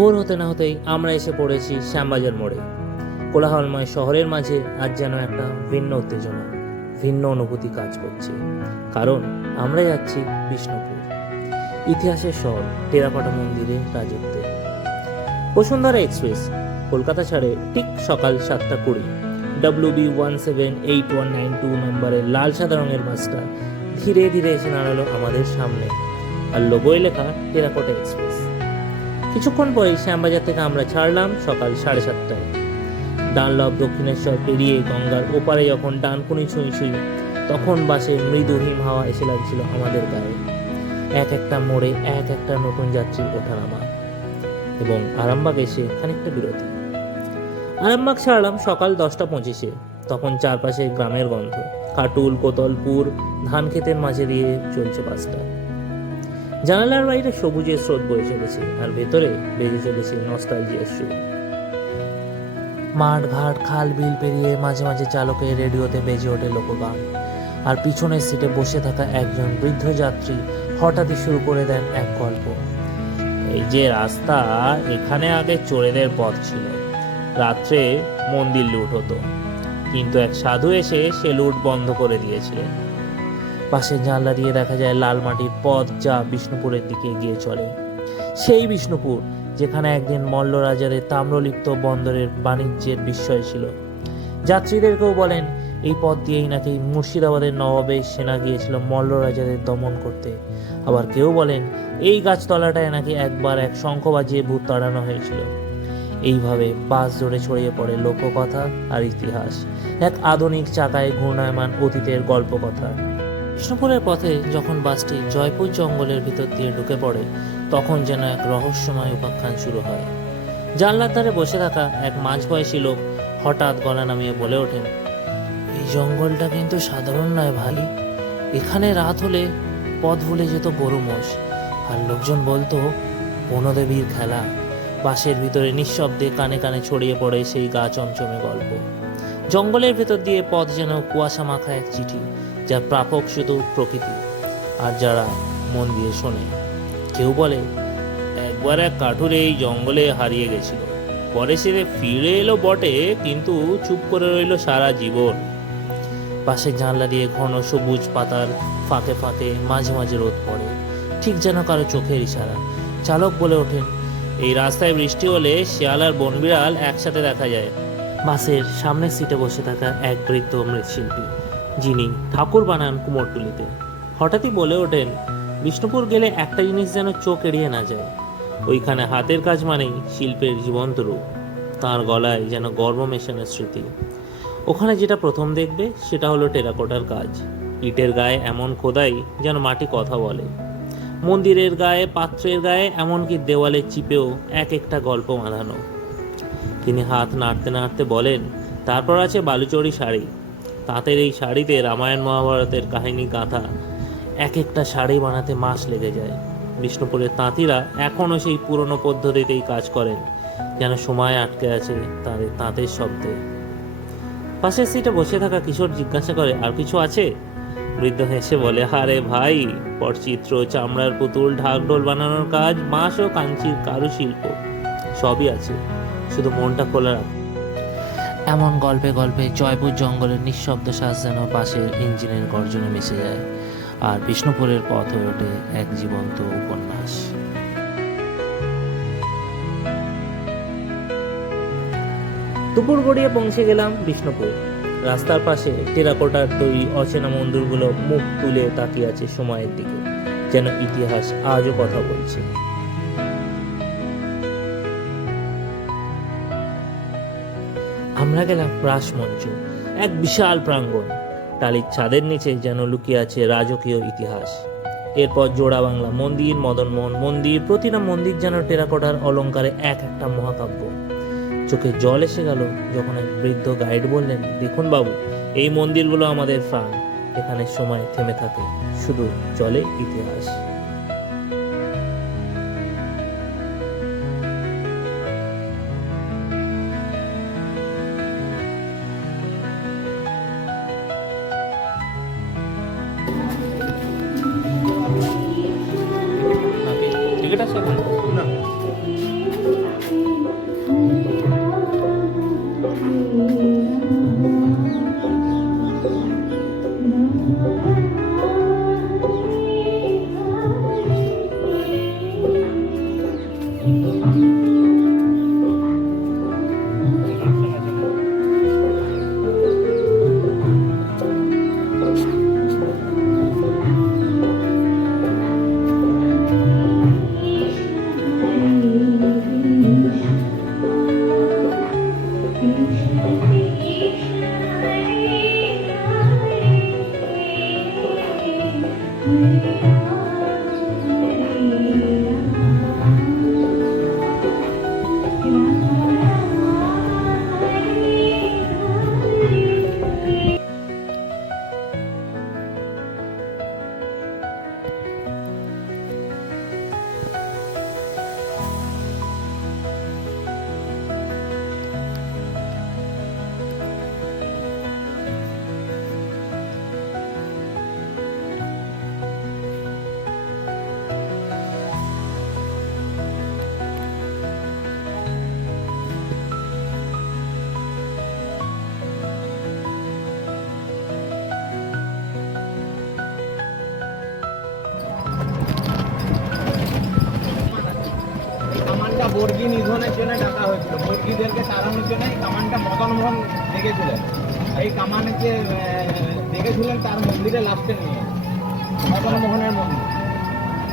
ভোর হতে না হতেই আমরা এসে পড়েছি শ্যামবাজার মোড়ে। কোলাহলময় শহরের মাঝে আজ যেন একটা ভিন্ন উত্তেজনা, ভিন্ন অনুভূতি কাজ করছে। কারণ আমরা যাচ্ছি বিষ্ণুপুর। ইতিহাসের শহর টেরাকোটা মন্দিরে রাজত্বে। বসুন্ধরা এক্সপ্রেস, কলকাতা ছাড়ে ঠিক সকাল সাতটা কুড়ি। W B one seven eight one nine two নম্বরের লাল সাদা রঙের বাসটা ধীরে ধীরে এসে দাঁড়াল আমাদের সামনে। আর লোগোয় লেখা টেরাকোটা এক্সপ্রেস। কিছুক্ষণ পরেই শ্যামবাজার থেকে আমরা ছাড়লাম সকাল সাড়ে সাতটায়। ডানলভ দক্ষিণেশ্বর পেরিয়ে গঙ্গার ওপারে যখন ডানকুনি ছুঁই তখন বাসে মৃদু হিম হাওয়া এসে লাগছিল আমাদের গায়ে। এক একটা মোড়ে এক একটা নতুন যাত্রী ওঠানামা এবং আরামবাগ এসে খানিকটা বিরতি। আরামবাগ ছাড়লাম সকাল দশটা পঁচিশে, তখন চারপাশে গ্রামের গন্ধ। কাটুল, কোতলপুর ধান ক্ষেতের মাঝে দিয়ে চলছে বাসটা। জানালার বাইরে সবুজের স্রোত বয়ে চলেছে, আর ভেতরে বেজে চলেছে নস্টালজিয়ার সুর। মাঠ, ঘাট, খাল, বিল পেরিয়ে মাঝে মাঝে চালকের রেডিওতে বেজে ওঠে লোকগান। আর পিছনের সিটে বসে থাকা একজন বৃদ্ধ যাত্রী হঠাৎই শুরু করে দেন এক গল্প। এই যে রাস্তা, এখানে আগে চোরেদের পথ ছিল। রাত্রে মন্দির লুট হতো। কিন্তু এক সাধু এসে সে লুট বন্ধ করে দিয়েছিলেন। পাশে জানলা দিয়ে দেখা যায় লাল মাটির পথ যা বিষ্ণুপুরের দিকে এগিয়ে চলে। সেই বিষ্ণুপুর, যেখানে একদিন মল্ল রাজাদের তাম্রলিপ্ত বন্দরের বাণিজ্যের বিস্ময় ছিল। যাত্রীদেরকেও বলেন, এই পথ দিয়েই নাকি মুর্শিদাবাদের নবাবের সেনা গিয়েছিল মল্ল রাজাদের দমন করতে। আবার কেউ বলেন, এই গাছতলাটায় নাকি একবার এক শঙ্খ বাজিয়ে ভূত তাড়ানো হয়েছিল। এইভাবে বাস জোরে ছড়িয়ে পড়ে লোককথা আর ইতিহাস, এক আধুনিক চাকায় ঘূর্ণায়মান অতীতের গল্প কথা বিষ্ণুপুরের পথে যখন বাসটি জয়পুর জঙ্গলের ভিতর দিয়ে ঢুকে পড়ে, তখন যেন এক রহস্যময় উপাখ্যান শুরু হয়। জানলার ধারে বসে থাকা এক মাঝবয়সী লোক হঠাৎ গলা নামিয়ে বলে ওঠেন, এই জঙ্গলটা কিন্তু সাধারণ নয় ভাই এখানে রাত হলে পথ ভুলে যেত গরু মোষ। আর লোকজন বলতো, বনদেবীর খেলা। বাসের ভিতরে নিঃশব্দে কানে কানে ছড়িয়ে পড়ে সেই গা চমচমে গল্প। জঙ্গলের ভেতর দিয়ে পথ যেন কুয়াশা মাখা এক চিঠি। যার প্রাপক শুধু প্রকৃতি, আর যারা মন দিয়ে শোনে। কেউ বলে, একবার এক কাঠুরে এই জঙ্গলে হারিয়ে গেছিল। পরে সে ফিরে এলো বটে, কিন্তু চুপ করে রইল সারা জীবন। পাশের জানলা দিয়ে ঘন সবুজ পাতার ফাঁকে ফাঁকে মাঝে মাঝে রোদ পড়ে। ঠিক যেন কারও চোখের ইশারা। চালক বলে ওঠেন, এই রাস্তায় বৃষ্টি হলে শিয়াল আর বনবিড়াল একসাথে দেখা যায়। বাসের সামনের সিটে বসে থাকা এক বৃদ্ধ মৃৎশিল্পী যিনি ঠাকুর বানান কুমোরটুলিতে। হঠাৎই বলে ওঠেন, বিষ্ণুপুর গেলে একটা জিনিস যেন চোখ এড়িয়ে না যায়। ওইখানে হাতের কাজ মানেই শিল্পের জীবন্ত রূপ। তাঁর গলায় যেন গর্ব মেশানোর স্মৃতি। ওখানে যেটা প্রথম দেখবে, সেটা হলো টেরাকোটার কাজ। ইটের গায়ে এমন খোদাই যেন মাটি কথা বলে। মন্দিরের গায়ে, পাত্রের গায়ে এমনকি দেওয়ালে চিপেও এক একটা গল্প বাঁধানো। তিনি হাত নাড়তে নাড়তে বলেন, তারপর আছে বালুচরি শাড়ি। তাঁতের এই শাড়িতে রামায়ণ মহাভারতের কাহিনী, গাঁথা এক একটা শাড়ি বানাতে মাস লেগে যায়। বিষ্ণুপুরের তাঁতিরা এখনও সেই পুরনো পদ্ধতিতেই কাজ করেন, যেন সময় আটকে আছে তাদের তাঁতের শব্দে। পাশের সিটে বসে থাকা কিশোর জিজ্ঞাসা করে, আর কিছু আছে? বৃদ্ধ হেসে বলে হারে ভাই, পটচিত্র, চামড়ার পুতুল, ঢাকঢোল বানানোর কাজ, বাঁশ ও কাঞ্চির কারুশিল্প, সবই আছে। শুধু মনটা খোলা রাখ। এমন গল্পে গল্পে জয়পুর জঙ্গলের নিঃশব্দ শ্বাস যেন পাশের ইঞ্জিনের গর্জনে মিশে যায় আর বিষ্ণুপুরের পথ হয়ে ওঠে এক জীবন্ত উপন্যাস। দুপুর গড়িয়ে পৌঁছে গেলাম বিষ্ণুপুর। রাস্তার পাশে টেরাকোটার তৈরি অচেনা মন্দিরগুলো মুখ তুলে তাকিয়ে আছে সময়ের দিকে, যেন ইতিহাস আজও কথা বলছে। আমরা গেলাম রাসমঞ্চ, এক বিশাল প্রাঙ্গণ। টালির ছাদের নিচে যেন লুকিয়ে আছে রাজকীয় ইতিহাস। এরপর জোড়া বাংলা, মন্দির, মদন মদনমোহন মন্দির, প্রতিটা মন্দির যেন টেরাকোটার অলঙ্কারে এক একটা মহাকাব্য। চোখে জল এসে গেল যখন এক বৃদ্ধ গাইড বললেন, দেখুন বাবু, এই মন্দিরগুলো আমাদের প্রাণ। এখানে সময় থেমে থাকে। শুধু চলে ইতিহাস। এই বর্গি নিধনের জন্য ডাকা হয়েছিল। বর্গিদেরকে তাড়ানোর জন্য এই কামানটা মদন মোহন দেখেছিলেন। এই কামানকে দেখেছিলেন তার মন্দিরে লাস্টে নিয়ে। মদন মোহনের মন্দির।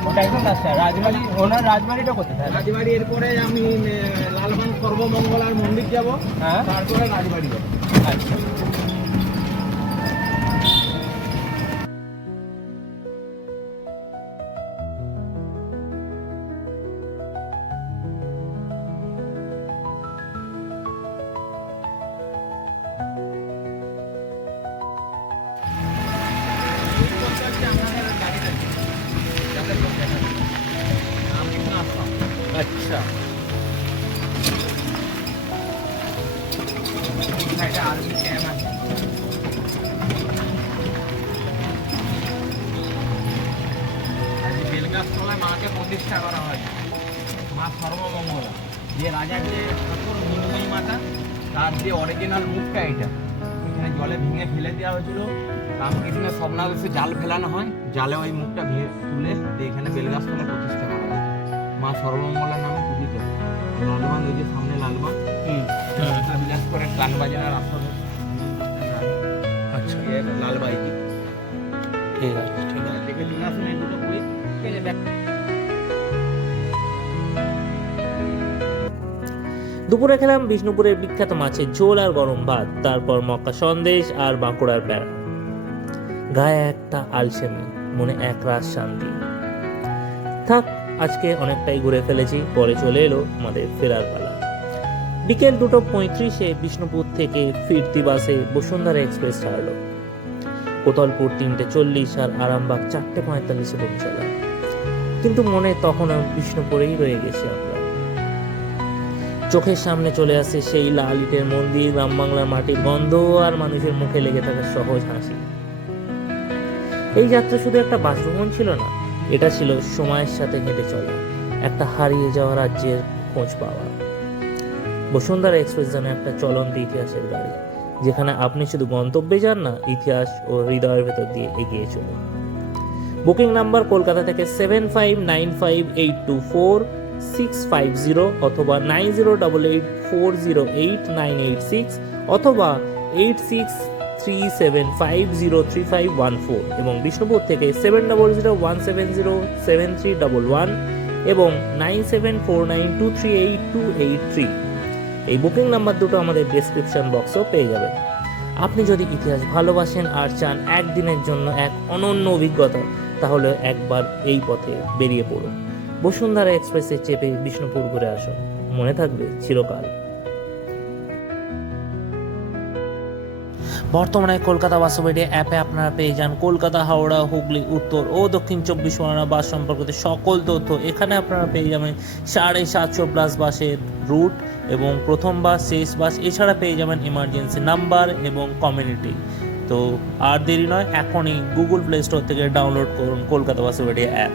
ওটা একদম রাস্তা রাজবাড়ি ওনার রাজবাড়িটা কোথায় রাজবাড়ি এরপরে আমি লালবান সর্বমঙ্গলার মন্দির যাব। হ্যাঁ। তারপরে রাজবাড়ি যাব। আচ্ছা। বেলগাছতলায় মাকে প্রতিষ্ঠা করা হয়েছে মা সর্বমঙ্গলা যে রাজার যে ঠাকুর মাতা তার যে অরিজিনাল মুখটা এটা এখানে জলে ভেঙে ফেলে দেওয়া হয়েছিল রামকৃষ্ণের স্বপ্নাদেশে জাল ফেলানো হয় জালে ওই মুখটা ভেঙে তুলে এখানে বেলগাছতলা প্রতিষ্ঠা করা মা সর্বমঙ্গলার নামে পূজিত লালবান ওই যে সামনে লালবান হুম। করে গান বাজনার আসর আচ্ছা। লালবাইজি ঠিক আছে ঠিক আছে। দেখে নিয়ে আসুন দুটো বই। ঠিক আছে ব্যাক দুপুরে খেলাম বিষ্ণুপুরের বিখ্যাত মাছের ঝোল আর গরম ভাত তারপর মক্কা সন্দেশ আর বাঁকুড়ার প্যারা গায়ে একটা আলসেমি মনে এক রাত শান্তি। থাক আজকে অনেকটাই ঘুরে ফেলেছি পরে চলে এলো আমাদের ফেরার পালা। বিকেল দুটো পঁয়ত্রিশে বিষ্ণুপুর থেকে ফিরতি বাসে বসুন্ধরা এক্সপ্রেস ছাড়লো। কোতলপুর তিনটে চল্লিশ আর আরামবাগ চারটে পঁয়তাল্লিশে পৌঁছালাম কিন্তু মনে তখনও বিষ্ণুপুরেই রয়ে গেছি আমরা। চোখের সামনে চলে আসে সেই লাল ইটের মন্দির, গ্রাম বাংলার মাটির গন্ধ আর মানুষের মুখে লেগে থাকা সহজ হাসি। এই যাত্রা শুধু একটা বাসভ্রমণ ছিল না, এটা ছিল সময়ের সাথে হেঁটে চলা, একটা হারিয়ে যাওয়া রাজ্যের খোঁজ পাওয়া। বসুন্ধরা এক্সপ্রেস যেন একটা চলন্ত ইতিহাসের গাড়ি যেখানে আপনি শুধু গন্তব্যে যান না, ইতিহাস ও হৃদয়ের ভেতর দিয়ে এগিয়ে চলুন। বুকিং নাম্বার কলকাতা থেকে seven five nine five eight two four six five zero অথবা nine zero double eight four zero eight nine eight six অথবা eight six three seven five zero three five one four এবং বিষ্ণুপুর থেকে seven double zero one seven zero seven three double one এবং nine seven four nine two three eight two eight three এই booking number দুটো আমাদের description বক্সেও পেয়ে যাবেন। আপনি যদি ইতিহাস ভালোবাসেন আর চান একদিনের জন্য এক অনন্য অভিজ্ঞতা, তাহলে একবার এই পথে বেরিয়ে পড়ুন। বসুন্ধরা এক্সপ্রেসে চেপে বিষ্ণুপুর ঘুরে আসুন। মনে থাকবে চিরকাল। বর্তমানে কলকাতা বাসবাড়ি অ্যাপে আপনারা পেয়ে যান কলকাতা, হাওড়া, হুগলি, উত্তর ও দক্ষিণ চব্বিশ পরগনা বাস সম্পর্কিত সকল তথ্য। এখানে আপনারা পেয়ে যাবেন সাড়ে সাতশো প্লাস বাসের রুট এবং প্রথম বাস শেষ বাস এছাড়া পেয়ে যাবেন ইমার্জেন্সি নাম্বার এবং কমিউনিটি তো আর দেরি নয়, এখনই গুগল প্লে স্টোর থেকে ডাউনলোড করুন কলকাতা বাসবাড়ি অ্যাপ